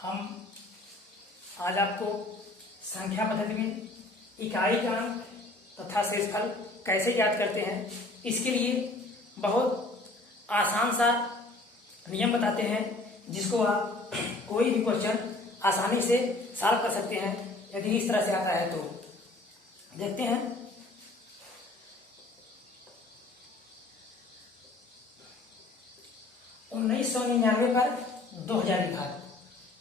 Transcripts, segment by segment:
हम आज आपको संख्या पद्धति में इकाई का अंक तथा शेषफल कैसे याद करते हैं, इसके लिए बहुत आसान सा नियम बताते हैं जिसको आप कोई भी क्वेश्चन आसानी से सॉल्व कर सकते हैं यदि इस तरह से आता है तो। देखते हैं। उन्नीस 1999 पर 2000 लिखा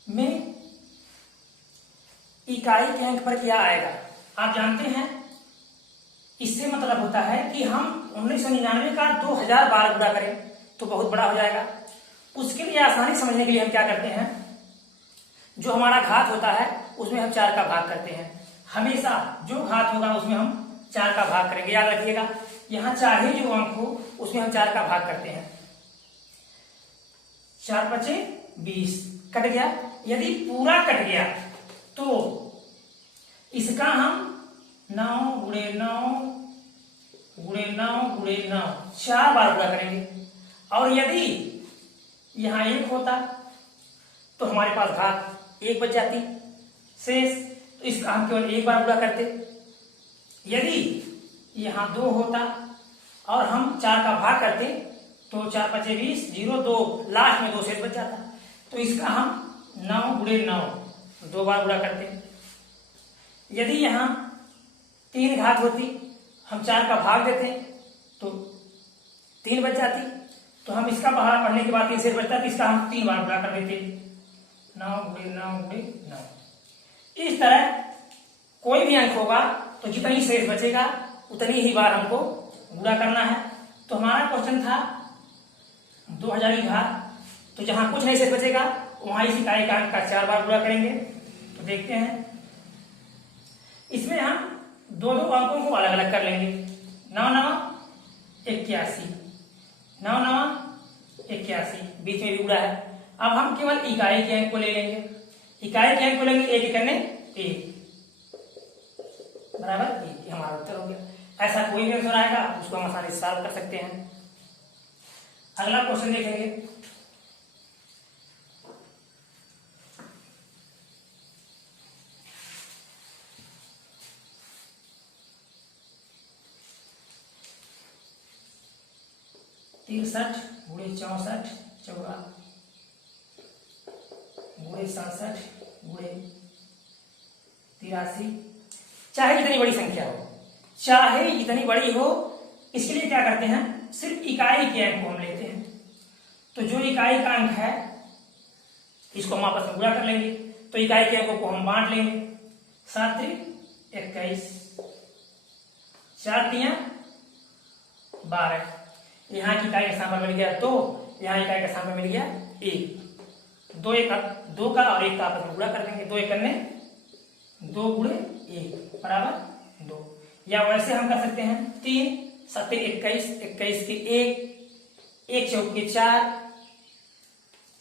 में इकाई के अंक पर क्या आएगा। आप जानते हैं इससे मतलब होता है कि हम 1999 का 2000 बार गुणा करें तो बहुत बड़ा हो जाएगा। उसके लिए आसानी समझने के लिए हम क्या करते हैं, जो हमारा घात होता है उसमें हम 4 का भाग करते हैं। हमेशा जो घात होगा उसमें हम 4 का भाग करेंगे। याद रखिएगा, यहाँ चाहे जो अंक हो उसमें हम 4 का भाग करते हैं। 4 बचे 20 कट गया। यदि पूरा कट गया तो इसका हम 9 गुणे 9 गुणे 9 गुणे 9 4 बार गुणा करेंगे। और यदि यहां 1 होता तो हमारे पास घात 1 बच जाती शेष, तो इसका हम केवल 1 बार गुणा करते। यदि यहां 2 होता और हम 4 का भाग करते तो 4 बचे 20 0 2 लास्ट में 2 शेष बच जाता, तो इसका हम 9 गुणे 9 2 बार गुणा करते। यदि यहां 3 घात होती, हम 4 का भाग देते तो 3 बच जाती, तो हम इसका बाहर पढ़ने के बाद 3 शेष बचता तो इसका हम 3 बार गुणा कर देते। 9 गुणे 9 गुणे 9। इस तरह कोई भी अंक होगा तो जितनी शेष बचेगा उतनी ही बार हमको गुणा करना है। तो हमारा क्वेश्चन था 2000 की घात, तो जहां कुछ नहीं शेष बचेगा वहां इस इकाई का अंक का 4 बार गुणा करेंगे। तो देखते हैं, इसमें हम दो अंकों को अलग अलग कर लेंगे। 9 9 81 9 9 81 बीच में भी गुणा है। अब हम केवल इकाई के अंक को ले लेंगे। इकाई के अंक को लेंगे 1 करने 1 बराबर 1, हमारा उत्तर हो गया। ऐसा कोई भी आंसर आएगा उसको हम आसानी से सॉल्व कर सकते हैं। अगला क्वेश्चन देखेंगे। तिरसठ गुणे 64 14 गुणे 67 गुणे 83। चाहे जितनी बड़ी संख्या हो, चाहे जितनी बड़ी हो, इसके लिए क्या करते हैं, सिर्फ इकाई के अंक को हम लेते हैं। तो जो इकाई का अंक है इसको हम आपस में गुणा कर लेंगे। तो इकाई के अंकों को हम बांट लेंगे। 7 त्रिक 21 4 तियां 12। यहाँ की इकाई का स्थान पर मिल गया 2, यहाँ इकाई का स्थान पर मिल गया 1। 2 का और 1 का आपस में गुणा कर देंगे। 2 1 करने 2 गुणे 1 बराबर 2। या वैसे हम कर सकते हैं 3 7 21 21 के 1 1 चौके 4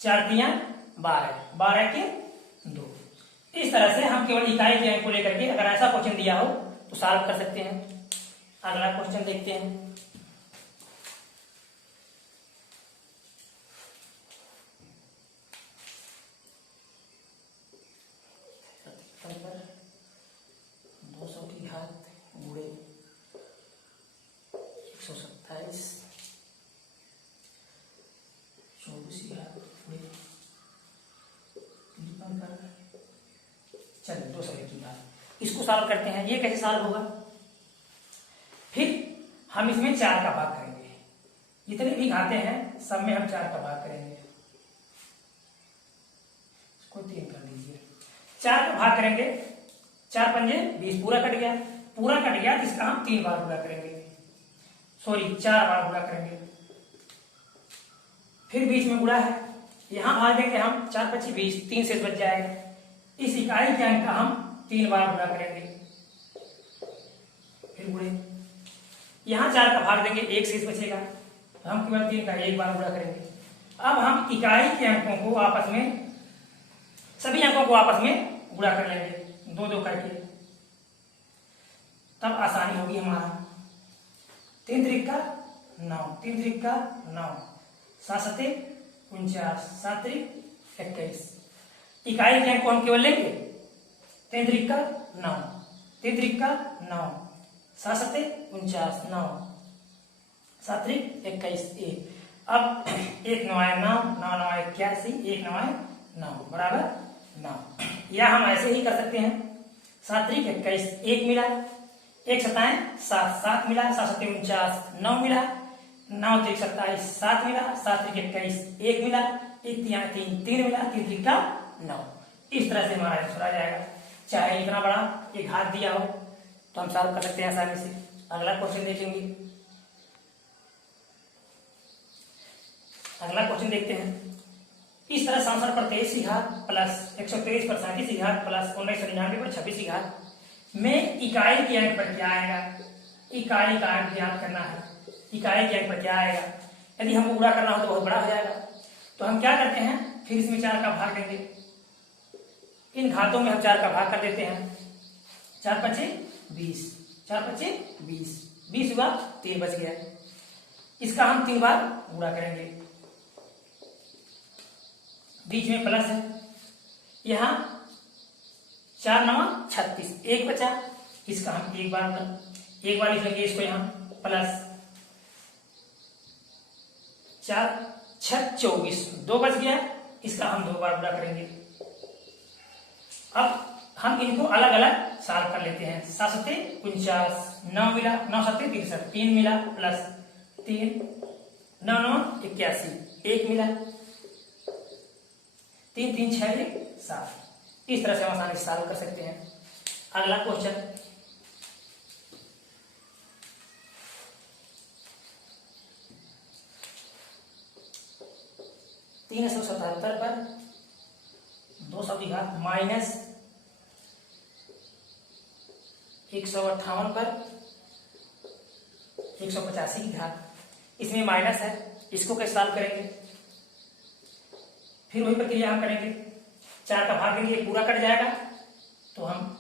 4 तियां 12 12 के 2। इस तरह से हम केवल इकाई के अंक को लेकर के अगर ऐसा क्वेश्चन दिया हो तो सॉल्व कर सकते हैं। अगला क्वेश्चन देखते हैं। गुणे 127 24 गुणे 53 पर। चलिए 201 की बात, इसको सॉल्व करते हैं। ये कैसे सॉल्व होगा, फिर हम इसमें 4 का भाग करेंगे। जितने भी घाते हैं सब में हम 4 का भाग करेंगे। इसको 3 कर दीजिए। 4 का भाग करेंगे, 4 पंजे 20 पूरा कट गया। पूरा कट गया जिसका हम 3 बार गुणा करेंगे, सॉरी 4 बार गुणा करेंगे। फिर बीच में गुणा है, यहां भाग देंगे हम 4 25 20 3 शेष बच जाएगा। इस इकाई के अंक का हम 3 बार गुणा करेंगे। फिर गुणे, यहां 4 का भाग देंगे 1 शेष बचेगा, तो हम केवल 3 का 1 बार गुणा करेंगे। अब हम इकाई के अंकों को आपस में, सभी अंकों को आपस में गुणा कर लेंगे 2 2 करके, तब आसानी होगी हमारा। 3 त्रिक का 9 3 त्रिक का 9 7 7 49 7 त्रिक 21। इकाई के अंक को हम केवल लेंगे 3 त्रिक का 9, 3 त्रिक का 9, 7 सत्ते 49, 9 7 त्रिक 21, 1। अब 1 9 9, 9 9 81, 1 9 9 बराबर 9। या हम ऐसे ही कर सकते हैं, 7 त्रिक 21, 1 मिला, 1 सताएं 7, 7 मिला, 7 सत्ते 49, 9 मिला, 9 त्रिक 27, 7 मिला, 7 त्रिक 21, 1 मिला, 1 3 3 मिला, 3 त्रिक का 9। इस तरह से हमारा आंसर आ जाएगा। चाहे इतना बड़ा एक घात दिया हो तो हम सॉल्व कर सकते हैं आसानी से। अगला क्वेश्चन देखेंगे। अगला क्वेश्चन देखते हैं। इस तरह संसार पर 23 की घात प्लस 123 पर 37 की घात प्लस 1999 पर 26 की घात में इकाई के अंक पर क्या आएगा? इकाई का अंक ज्ञात करना है। इकाई के अंक पर क्या आएगा? यदि हमको पूरा करना हो तो बहुत बड़ा हो जाएगा, तो हम क्या करते हैं, फिर इसमें 4 का भाग देंगे। इन घातों में हम 4 का भाग कर देते हैं। 4 पचे 20, 4 पचे 20, 20 हुआ 3 बच गया। इसका हम 3 बार गुणा करेंगे। बीच में प्लस है, यहां 4 9 36, 1 बचा, इसका हम एक बार लिख लेंगे इसको यहां प्लस 4 6 24, 2 बच गया, इसका हम 2 बार गुणा करेंगे। अब हम इनको अलग अलग सॉल्व कर लेते हैं। 7 सत्ते 49, 9 मिला, 9 सत्ते 63, 3 मिला प्लस 3, 9 9 81, 1 मिला, 3 3 6 1 7। इस तरह से हम आसानी से सॉल्व कर सकते हैं। अगला क्वेश्चन, -377 पर 200 की घात माइनस 158 पर 185 की घात, इसमें माइनस है, इसको कैसे सॉल्व करेंगे? फिर वही प्रक्रिया हम करेंगे। 4 का भाग देंगे, पूरा कट जाएगा तो हम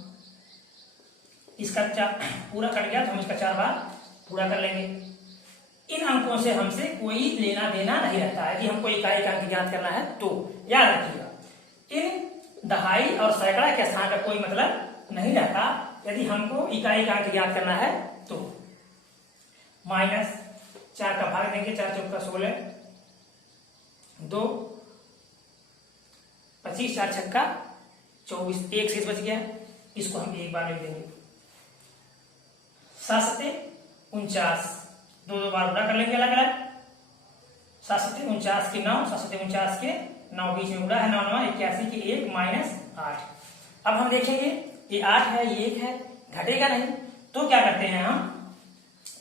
इसका 4 पूरा कट गया तो हम इसका 4 बार पूरा कर लेंगे। इन अंकों से हमसे कोई लेना देना नहीं रहता है। यदि हमको इकाई का अंक ज्ञात करना है तो याद रखिएगा, इन दहाई और सैकड़ा के स्थान का कोई मतलब नहीं रहता। यदि हमको इकाई का अंक ज्ञात करना है तो माइनस 4 का भाग देंगे, 4 चौका 16, 2 25, 4 छक्का 24, 1 शेष बच गया, इसको हम एक बार लिख देंगे। 7 सत्ते 49, 2 बार गुणा कर लेंगे अलग अलग। 7 सत्ते 49 के 9, 7 सत्ते 49 के 9, बीच में गुणा है, 9 9 81 के 1 माइनस 8। अब हम देखेंगे ये 8 है, ये 1 है, घटेगा नहीं तो क्या करते हैं हम,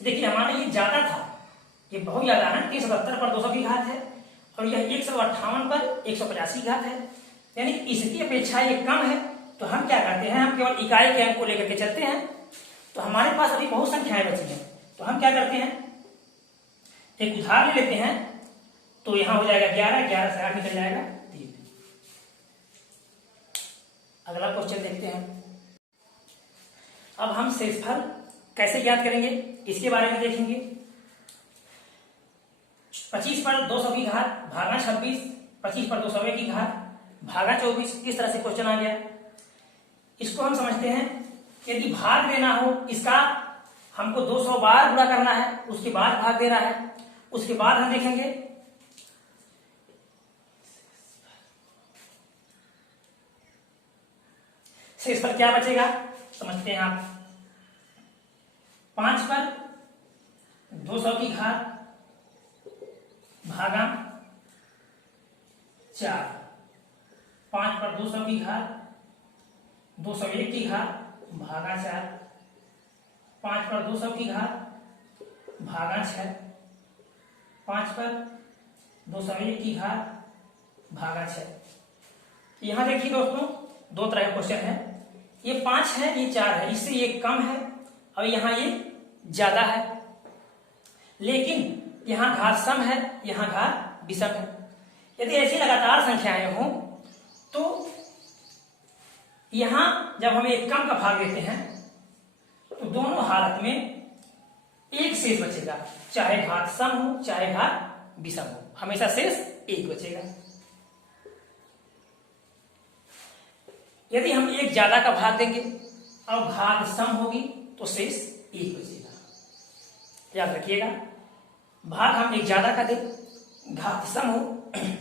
देखिए हमारा ये ज्यादा था, ये बहुत ज्यादा है, 370 पर 200 की घात है और यह 158 पर 185 की घात है, यानी इसकी अपेक्षा ये कम है। तो हम क्या करते हैं, हम केवल इकाई के अंक को लेकर के चलते हैं। तो हमारे पास अभी बहुत संख्याएं बची हैं, तो हम क्या करते हैं, एक उदाहरण लेते हैं। तो यहां हो जाएगा 11, 11 से 8 निकल जाएगा 3। अगला क्वेश्चन देखते हैं। अब हम शेषफल कैसे ज्ञात करेंगे इसके बारे में देखेंगे। 25 पर 200 की घात भागा 26, 25 पर 201 की घात भागा 24, इस तरह से क्वेश्चन आ गया। इसको हम समझते हैं कि यदि भाग देना हो, इसका हमको 200 बार गुणा करना है, उसके बाद भाग देना है, उसके बाद हम देखेंगे शेषफल क्या बचेगा, समझते हैं आप। 5 पर 200 की घात भागा 4, 5 पर 200 की घात 201 की घात भागा 4, 5 पर 200 की घात भागा 6, 5 पर 201 की घात भागा 6। यहां देखिए दोस्तों, 2 तरह का क्वेश्चन है। ये 5 है, ये 4 है, इससे ये कम है और यहां ये ज्यादा है, लेकिन यहां घात सम है, यहां घात विषम है। यदि ऐसी लगातार संख्याएं हों तो यहां जब हम एक कम का भाग देते हैं तो दोनों हालत में एक शेष बचेगा, चाहे घात सम हो चाहे घात विषम हो, हमेशा शेष एक बचेगा। यदि हम एक ज्यादा का भाग देंगे और घात सम होगी तो शेष एक बचेगा। याद रखिएगा, भाग हम एक ज्यादा का दें, घात सम हो,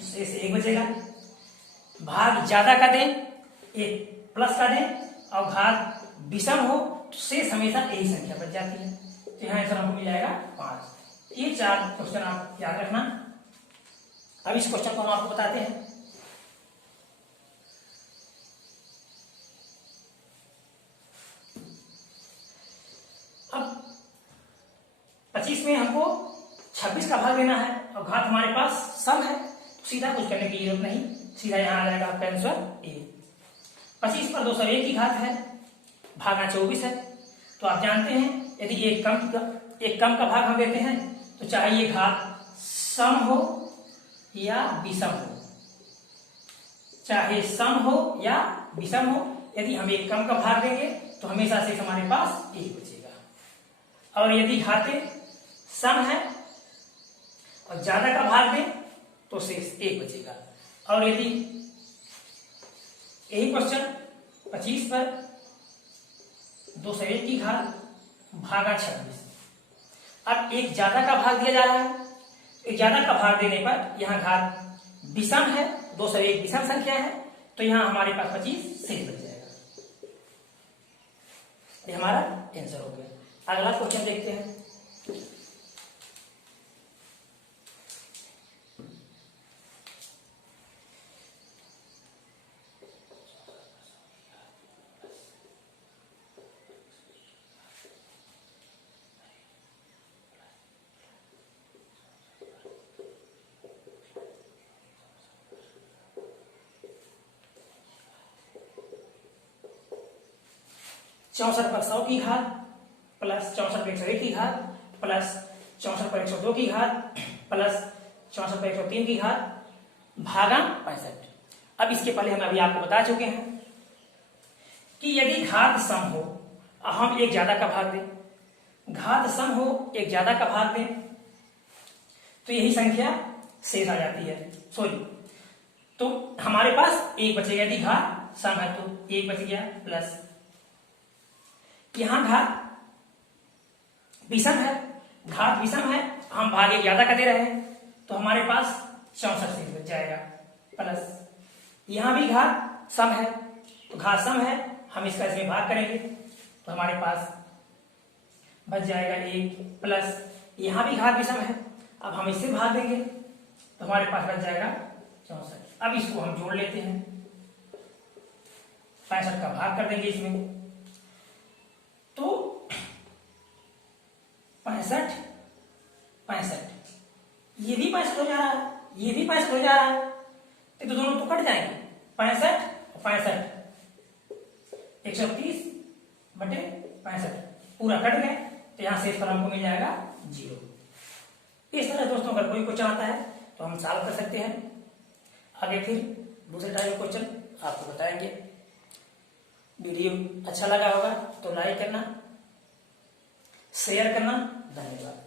शेष एक बचेगा। भाग ज्यादा का दें, एक प्लस का दें और घात विषम हो तो शेष हमेशा यही संख्या बच जाती है। तो यहाँ आंसर हमको मिल जाएगा 5। ये 4 क्वेश्चन आप याद रखना। अब इस क्वेश्चन को हम आपको बताते हैं। अब 25 में हमको 26 का भाग लेना है और घात हमारे पास सम है, तो सीधा कुछ करने की जरूरत नहीं, सीधा यहाँ आ जाएगा आपका आंसर ए। 25 पर 201 की घात है, भागा 24 है। तो आप जानते हैं यदि एक कम का भाग हम देते हैं तो चाहे ये घात सम हो या विषम हो, चाहे सम हो या विषम हो, यदि हम एक कम का भाग देंगे तो हमेशा से हमारे पास एक बचेगा। और यदि घाते सम है और ज्यादा का भाग दें तो शेष एक बचेगा। और यदि यही क्वेश्चन 25 पर 201 की घात भागा 26, अब एक ज्यादा का भाग दिया जा रहा है, एक ज्यादा का भाग देने पर यहाँ घात विषम है, 201 विषम संख्या है, तो यहाँ हमारे पास 25 शेष बच जाएगा। ये हमारा आंसर हो गया। अगला क्वेश्चन देखते हैं। चौसठ पर 100 की घात प्लस 64 पर 101 की घात प्लस 64 पर 102 की घात प्लस 64 पर 103 की घात भागा 65। अब इसके पहले हम अभी आपको बता चुके हैं कि यदि घात सम हो और हम एक ज्यादा का भाग दें, घात सम हो एक ज्यादा का भाग दें तो यही संख्या शेष आ जाती है। सॉरी, तो हमारे पास एक बचेगा। यदि घात सम है तो एक बच गया, प्लस यहां घात विषम है, घात विषम है, हम भाग एक ज्यादा का दे रहे हैं तो हमारे पास 64 शेष बच जाएगा, प्लस यहां भी घात सम है तो घात सम है, हम इसका इसमें भाग करेंगे तो हमारे पास बच जाएगा 1, प्लस यहां भी घात विषम है, अब हम इससे भाग देंगे तो हमारे पास बच जाएगा 64। अब इसको हम जोड़ लेते हैं, 65 का भाग कर देंगे इसमें तो 65, ये भी 65 हो जा रहा है, ये भी 65 हो जा रहा है, तो दोनों तो कट जाएंगे। 65 और 65 130 बटे 65 पूरा कट गए, तो यहां शेष पर हमको मिल जाएगा 0। इस तरह दोस्तों अगर कोई क्वेश्चन आता है तो हम सॉल्व कर सकते हैं। आगे फिर दूसरे टाइप का क्वेश्चन आपको बताएंगे। वीडियो अच्छा लगा होगा तो लाइक करना, शेयर करना। धन्यवाद।